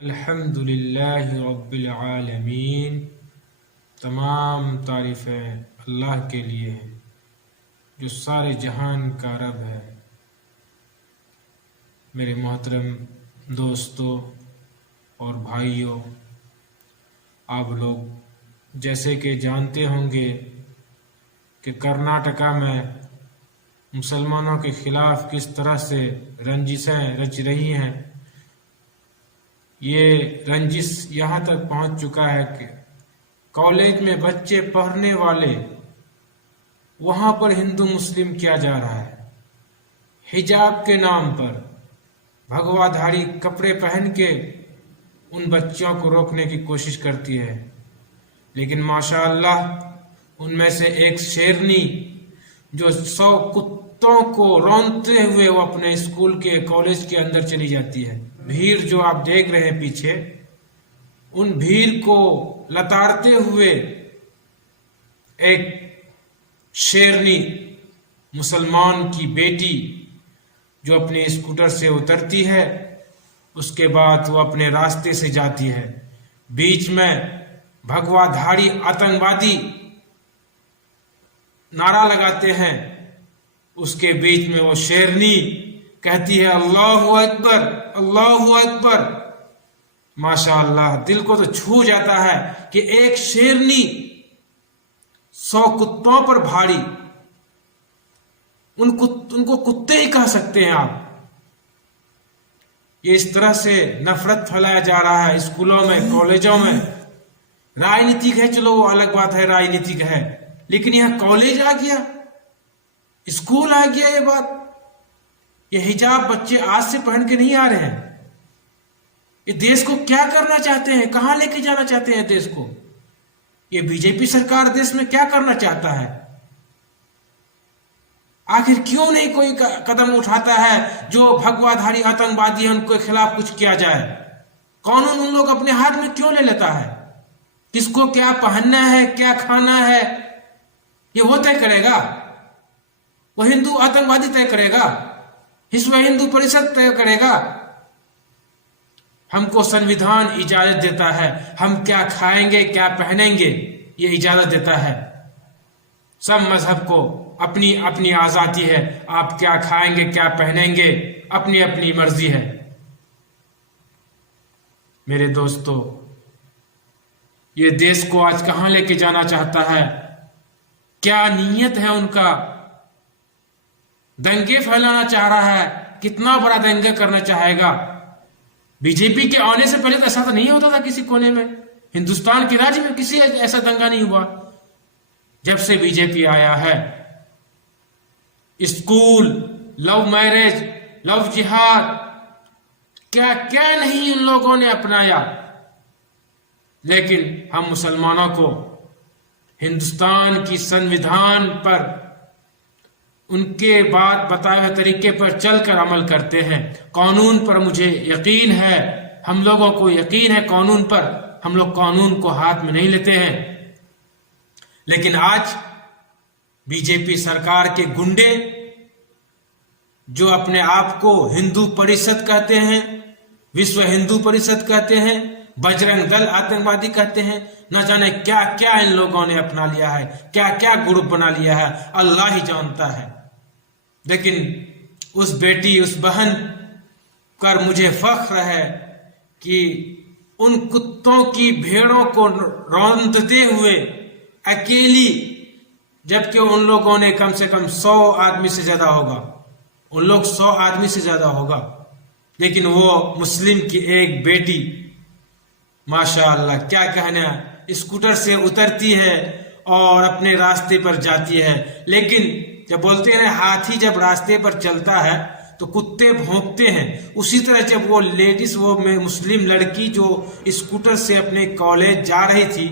अल्हम्दुलिल्लाहि रब्बिल आलमीन। तमाम तारीफ़ें अल्लाह के लिए हैं जो सारे जहान का रब है। मेरे मोहतरम दोस्तों और भाइयों, आप लोग जैसे कि जानते होंगे कि कर्नाटका में मुसलमानों के ख़िलाफ़ किस तरह से रंजिशें रच रही हैं। ये रंजिश यहाँ तक पहुँच चुका है कि कॉलेज में बच्चे पढ़ने वाले, वहाँ पर हिंदू मुस्लिम किया जा रहा है। हिजाब के नाम पर भगवाधारी कपड़े पहन के उन बच्चों को रोकने की कोशिश करती है। लेकिन माशाअल्लाह उनमें से एक शेरनी जो 100 कुत्तों को रौंदते हुए वो अपने स्कूल के कॉलेज के अंदर चली जाती है। भीड़ जो आप देख रहे हैं पीछे, उन भीड़ को लताड़ते हुए एक शेरनी मुसलमान की बेटी जो अपने स्कूटर से उतरती है, उसके बाद वो अपने रास्ते से जाती है। बीच में भगवाधारी आतंकवादी नारा लगाते हैं, उसके बीच में वो शेरनी कहती है अल्लाहु अकबर, अल्लाहु अकबर। माशाअल्लाह, दिल को तो छू जाता है कि एक शेरनी 100 कुत्तों पर भारी, उनको कुत्ते ही कह सकते हैं आप। ये इस तरह से नफरत फैलाया जा रहा है स्कूलों में, कॉलेजों में। राजनीतिक है, चलो वो अलग बात है, राजनीतिक है, लेकिन यहां कॉलेज आ गया, स्कूल आ गया। ये बात, ये हिजाब बच्चे आज से पहन के नहीं आ रहे हैं। ये देश को क्या करना चाहते हैं, कहां लेके जाना चाहते हैं देश को? ये बीजेपी सरकार देश में क्या करना चाहता है? आखिर क्यों नहीं कोई कदम उठाता है जो भगवाधारी आतंकवादी है उनके खिलाफ कुछ किया जाए? कानून उन लोग अपने हाथ में क्यों ले लेता है? किसको क्या पहनना है, क्या खाना है, ये वो तय करेगा? वो हिंदू आतंकवादी तय करेगा? विश्व हिंदू परिषद तय करेगा? हमको संविधान इजाजत देता है, हम क्या खाएंगे, क्या पहनेंगे, ये इजाजत देता है। सब मजहब को अपनी अपनी आजादी है, आप क्या खाएंगे, क्या पहनेंगे, अपनी अपनी मर्जी है। मेरे दोस्तों, ये देश को आज कहां लेके जाना चाहता है? क्या नीयत है उनका? दंगे फैलाना चाह रहा है, कितना बड़ा दंगा करना चाहेगा? बीजेपी के आने से पहले तो ऐसा तो नहीं होता था किसी कोने में, हिंदुस्तान के राज्य में किसी ऐसा दंगा नहीं हुआ। जब से बीजेपी आया है, स्कूल, लव मैरिज, लव जिहाद, क्या क्या नहीं उन लोगों ने अपनाया। लेकिन हम मुसलमानों को हिंदुस्तान की संविधान पर, उनके बाद बताए हुए तरीके पर चलकर अमल करते हैं। कानून पर मुझे यकीन है, हम लोगों को यकीन है कानून पर, हम लोग कानून को हाथ में नहीं लेते हैं। लेकिन आज बीजेपी सरकार के गुंडे जो अपने आप को हिंदू परिषद कहते हैं, विश्व हिंदू परिषद कहते हैं, बजरंग दल आतंकवादी कहते हैं, न जाने क्या क्या इन लोगों ने अपना लिया है, क्या क्या ग्रुप बना लिया है, अल्लाह ही जानता है। लेकिन उस बेटी, उस बहन कर मुझे फख्र है कि उन कुत्तों की भेड़ों को रौंदते हुए अकेली, जबकि उन लोगों ने कम से कम 100 आदमी से ज्यादा होगा, उन लोग 100 आदमी से ज्यादा होगा, लेकिन वो मुस्लिम की एक बेटी, माशाअल्लाह क्या कहना, स्कूटर से उतरती है और अपने रास्ते पर जाती है। लेकिन जब बोलते हैं हाथी जब रास्ते पर चलता है तो कुत्ते भौंकते हैं, उसी तरह जब वो लेडीज, वो मुस्लिम लड़की जो स्कूटर से अपने कॉलेज जा रही थी,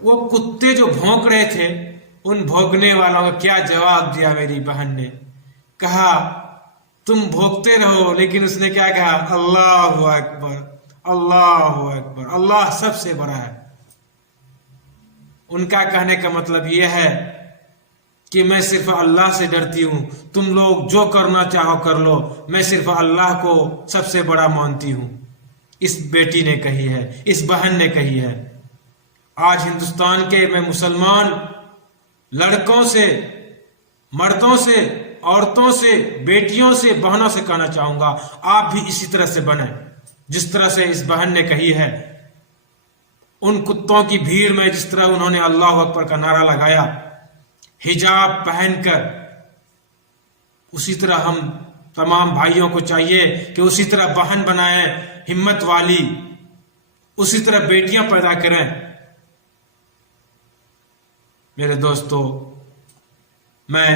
वो कुत्ते जो भौंक रहे थे, उन भौंकने वालों को क्या जवाब दिया मेरी बहन ने? कहा तुम भौंकते रहो, लेकिन उसने क्या कहा? अल्लाहु अकबर, अल्लाहु अकबर, अल्लाह सबसे बड़ा है। उनका कहने का मतलब यह है कि मैं सिर्फ अल्लाह से डरती हूं, तुम लोग जो करना चाहो कर लो, मैं सिर्फ अल्लाह को सबसे बड़ा मानती हूं। इस बेटी ने कही है, इस बहन ने कही है। आज हिंदुस्तान के मैं मुसलमान लड़कों से, मर्दों से, औरतों से, बेटियों से, बहनों से कहना चाहूंगा, आप भी इसी तरह से बने जिस तरह से इस बहन ने कही है। उन कुत्तों की भीड़ में जिस तरह उन्होंने अल्लाह अकबर का नारा लगाया हिजाब पहनकर, उसी तरह हम तमाम भाइयों को चाहिए कि उसी तरह बहन बनाएं हिम्मत वाली, उसी तरह बेटियां पैदा करें। मेरे दोस्तों, मैं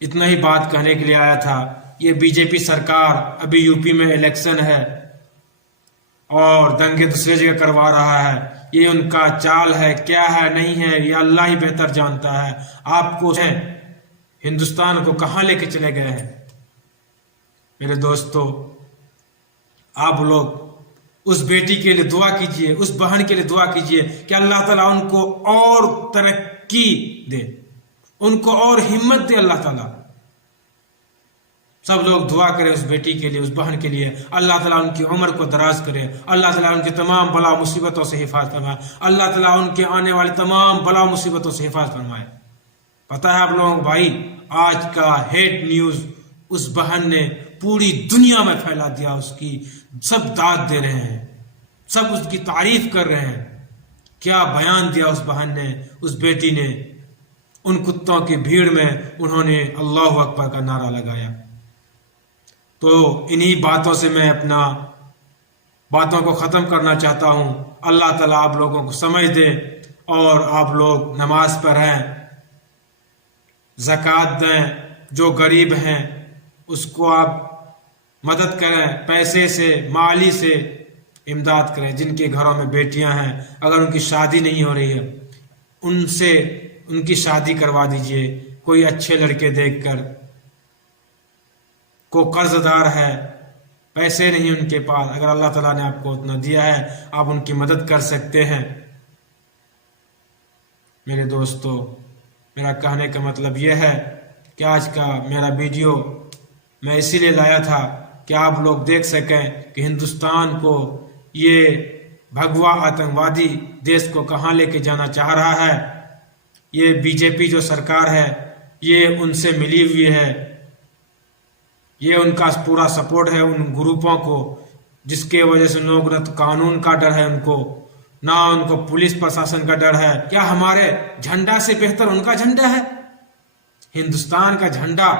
इतना ही बात कहने के लिए आया था। ये बीजेपी सरकार, अभी यूपी में इलेक्शन है और दंगे दूसरे जगह करवा रहा है। ये उनका चाल है, क्या है नहीं है, ये अल्लाह ही बेहतर जानता है। आपको हिंदुस्तान को कहां लेके चले गए हैं। मेरे दोस्तों, आप लोग उस बेटी के लिए दुआ कीजिए, उस बहन के लिए दुआ कीजिए कि अल्लाह ताला उनको और तरक्की दे, उनको और हिम्मत दे अल्लाह ताला। सब लोग दुआ करें उस बेटी के लिए, उस बहन के लिए। अल्लाह ताला उनकी उम्र को दराज करे, अल्लाह ताला उनकी तमाम बला मुसीबतों से हिफाजत फरमाए, अल्लाह ताला उनके आने वाली तमाम बला मुसीबतों से हिफाजत फरमाए। पता है आप लोगों को भाई, आज का हेट न्यूज उस बहन ने पूरी दुनिया में फैला दिया। उसकी सब दाद दे रहे हैं, सब उसकी तारीफ कर रहे हैं। क्या बयान दिया उस बहन ने, उस बेटी ने। उन कुत्तों की भीड़ में उन्होंने अल्लाह अकबर का नारा लगाया। तो इन्हीं बातों से मैं अपना बातों को ख़त्म करना चाहता हूँ। अल्लाह ताला आप लोगों को समझ दे और आप लोग नमाज पढ़ें, ज़कात दें, जो गरीब हैं उसको आप मदद करें, पैसे से, माली से इमदाद करें। जिनके घरों में बेटियां हैं, अगर उनकी शादी नहीं हो रही है, उनसे उनकी शादी करवा दीजिए। कोई अच्छे लड़के देखकर, को कर्जदार है, पैसे नहीं उनके पास, अगर अल्लाह ताला ने आपको उतना दिया है, आप उनकी मदद कर सकते हैं। मेरे दोस्तों, मेरा कहने का मतलब यह है कि आज का मेरा वीडियो मैं इसीलिए लाया था कि आप लोग देख सकें कि हिंदुस्तान को ये भगवा आतंकवादी देश को कहाँ लेके जाना चाह रहा है। ये बीजेपी जो सरकार है, ये उनसे मिली हुई है, ये उनका पूरा सपोर्ट है उन ग्रुपों को, जिसके वजह से लोग न तो कानून का डर है उनको, ना उनको पुलिस प्रशासन का डर है। क्या हमारे झंडा से बेहतर उनका झंडा है? हिंदुस्तान का झंडा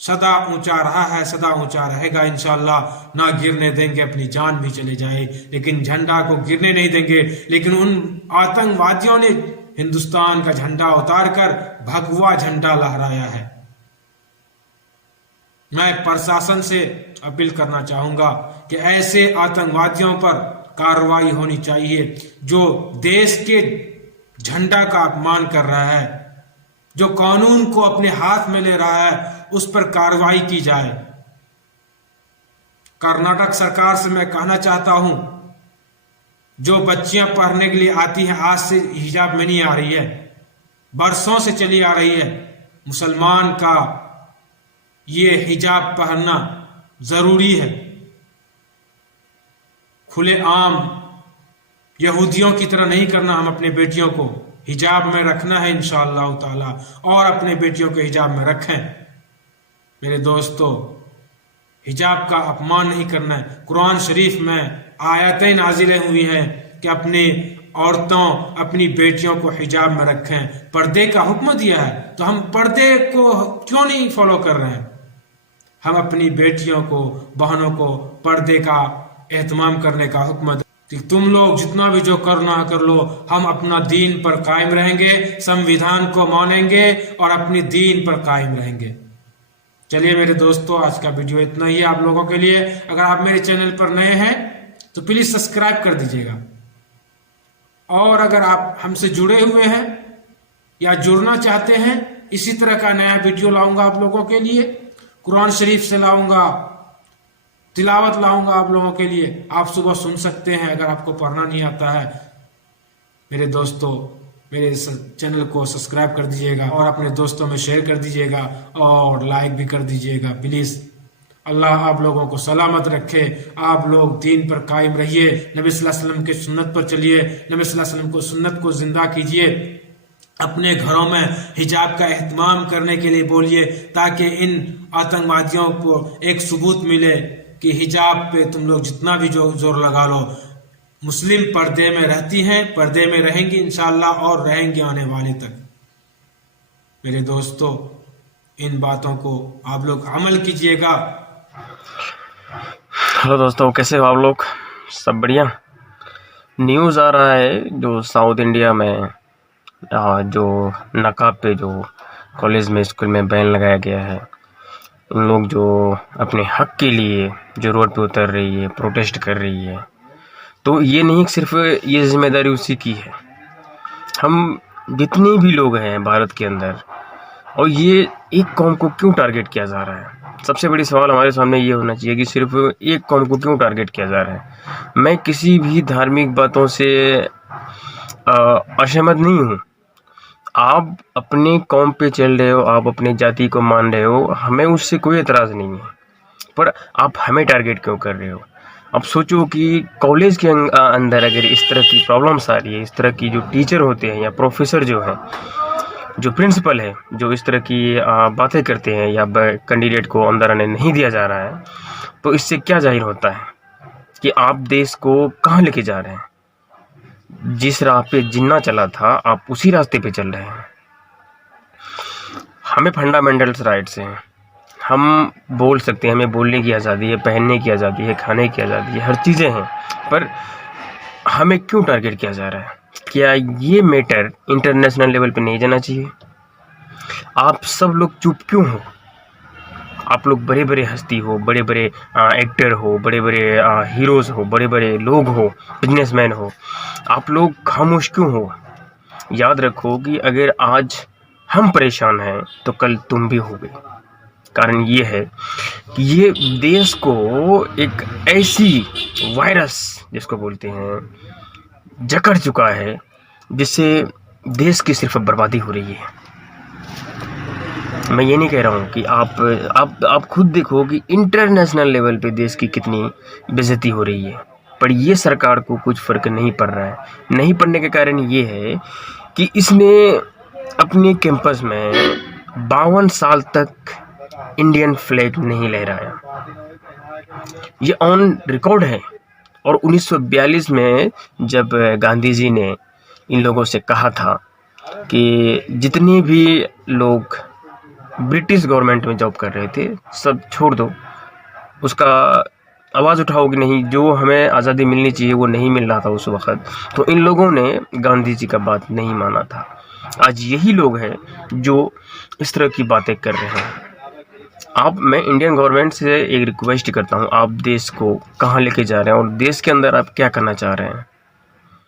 सदा ऊंचा रहा है, सदा ऊंचा रहेगा इंशाअल्लाह। ना गिरने देंगे, अपनी जान भी चले जाए लेकिन झंडा को गिरने नहीं देंगे। लेकिन उन आतंकवादियों ने हिंदुस्तान का झंडा उतारकर भगवा झंडा लहराया है। मैं प्रशासन से अपील करना चाहूंगा कि ऐसे आतंकवादियों पर कार्रवाई होनी चाहिए जो देश के झंडा का अपमान कर रहा है, जो कानून को अपने हाथ में ले रहा है, उस पर कार्रवाई की जाए। कर्नाटक सरकार से मैं कहना चाहता हूं, जो बच्चियां पढ़ने के लिए आती हैं, आज से हिजाब में नहीं आ रही है, बरसों से चली आ रही है। मुसलमान का ये हिजाब पहनना जरूरी है। खुले आम यहूदियों की तरह नहीं करना। हम अपने बेटियों को हिजाब में रखना है इंशाअल्लाह ताला, और अपने बेटियों को हिजाब में रखें। मेरे दोस्तों, हिजाब का अपमान नहीं करना है। कुरान शरीफ में आयतें नाजिलें हुई हैं कि अपनी औरतों, अपनी बेटियों को हिजाब में रखें, पर्दे का हुक्म दिया है। तो हम पर्दे को क्यों नहीं फॉलो कर रहे हैं? हम अपनी बेटियों को, बहनों को पर्दे का एहतमाम करने का हुक्म दे। तुम लोग जितना भी जो करना कर लो, हम अपना दीन पर कायम रहेंगे, संविधान को मानेंगे और अपनी दीन पर कायम रहेंगे। चलिए मेरे दोस्तों, आज का वीडियो इतना ही आप लोगों के लिए। अगर आप मेरे चैनल पर नए हैं तो प्लीज सब्सक्राइब कर दीजिएगा, और अगर आप हमसे जुड़े हुए हैं या जुड़ना चाहते हैं, इसी तरह का नया वीडियो लाऊंगा आप लोगों के लिए। कुरान शरीफ से लाऊंगा, तिलावत लाऊंगा आप लोगों के लिए। आप सुबह सुन सकते हैं अगर आपको पढ़ना नहीं आता है। मेरे दोस्तों, मेरे चैनल को सब्सक्राइब कर दीजिएगा और अपने दोस्तों में शेयर कर दीजिएगा और लाइक भी कर दीजिएगा प्लीज। अल्लाह आप लोगों को सलामत रखे। आप लोग दीन पर कायम रहिए, नबी सल्लल्लाहु अलैहि वसल्लम के सुन्नत पर चलिए, नबी सल्लल्लाहु अलैहि वसल्लम को सुन्नत को जिंदा कीजिए। अपने घरों में हिजाब का एहतमाम करने के लिए बोलिए, ताकि इन आतंकवादियों को एक सबूत मिले कि हिजाब पे तुम लोग जितना भी जोर लगा लो, मुस्लिम पर्दे में रहती हैं, पर्दे में रहेंगी इंशाअल्लाह और रहेंगी आने वाले तक। मेरे दोस्तों, इन बातों को आप लोग अमल कीजिएगा। हेलो दोस्तों, कैसे हो आप लोग? सब बढ़िया। न्यूज़ आ रहा है जो साउथ इंडिया में जो नकाब पे जो कॉलेज में स्कूल में बैन लगाया गया है, उन लोग जो अपने हक के लिए जो रोड पे उतर रही है, प्रोटेस्ट कर रही है, तो ये नहीं सिर्फ ये जिम्मेदारी उसी की है। हम जितने भी लोग हैं भारत के अंदर, और ये एक कौम को क्यों टारगेट किया जा रहा है? सबसे बड़ी सवाल हमारे सामने ये होना चाहिए कि सिर्फ एक कौम को क्यों टारगेट किया जा रहा है। मैं किसी भी धार्मिक बातों से असहमत नहीं हूँ। आप अपने कौम पे चल रहे हो, आप अपनी जाति को मान रहे हो, हमें उससे कोई एतराज़ नहीं है, पर आप हमें टारगेट क्यों कर रहे हो? अब सोचो कि कॉलेज के अंदर अगर इस तरह की प्रॉब्लम्स आ रही है, इस तरह की जो टीचर होते हैं या प्रोफेसर जो हैं, जो प्रिंसिपल है, जो इस तरह की बातें करते हैं या कैंडिडेट को अंदर आने नहीं दिया जा रहा है, तो इससे क्या जाहिर होता है कि आप देश को कहाँ लेके जा रहे हैं? जिस राह पे जिन्ना चला था, आप उसी रास्ते पे चल रहे हैं। हमें फंडामेंटल्स राइट्स हैं, हम बोल सकते हैं, हमें बोलने की आज़ादी है, पहनने की आज़ादी है, खाने की आज़ादी है, हर चीज़ें हैं, पर हमें क्यों टारगेट किया जा रहा है? क्या ये मैटर इंटरनेशनल लेवल पे नहीं जाना चाहिए? आप सब लोग चुप क्यों हो? आप लोग बड़े बड़े हस्ती हो, बड़े बड़े एक्टर हो, बड़े बड़े हीरोज़ हो, बड़े बड़े लोग हो, बिजनेसमैन हो, आप लोग खामोश क्यों हो? याद रखो कि अगर आज हम परेशान हैं तो कल तुम भी होगे। कारण ये है कि ये देश को एक ऐसी वायरस जिसको बोलते हैं जकड़ चुका है, जिससे देश की सिर्फ बर्बादी हो रही है। मैं ये नहीं कह रहा हूँ कि आप खुद देखो कि इंटरनेशनल लेवल पे देश की कितनी बेइज्जती हो रही है, पर ये सरकार को कुछ फ़र्क नहीं पड़ रहा है। नहीं पड़ने के कारण ये है कि इसने अपने कैंपस में 52 साल तक इंडियन फ्लैग नहीं लहराया। ये ऑन रिकॉर्ड है। और 1942 में जब गांधी जी ने इन लोगों से कहा था कि जितने भी लोग ब्रिटिश गवर्नमेंट में जॉब कर रहे थे, सब छोड़ दो, उसका आवाज़ उठाओ कि नहीं, जो हमें आज़ादी मिलनी चाहिए वो नहीं मिल रहा था उस वक़्त, तो इन लोगों ने गांधी जी का बात नहीं माना था। आज यही लोग हैं जो इस तरह की बातें कर रहे हैं। मैं इंडियन गवर्नमेंट से एक रिक्वेस्ट करता हूँ, आप देश को कहाँ लेके जा रहे हैं और देश के अंदर आप क्या करना चाह रहे हैं?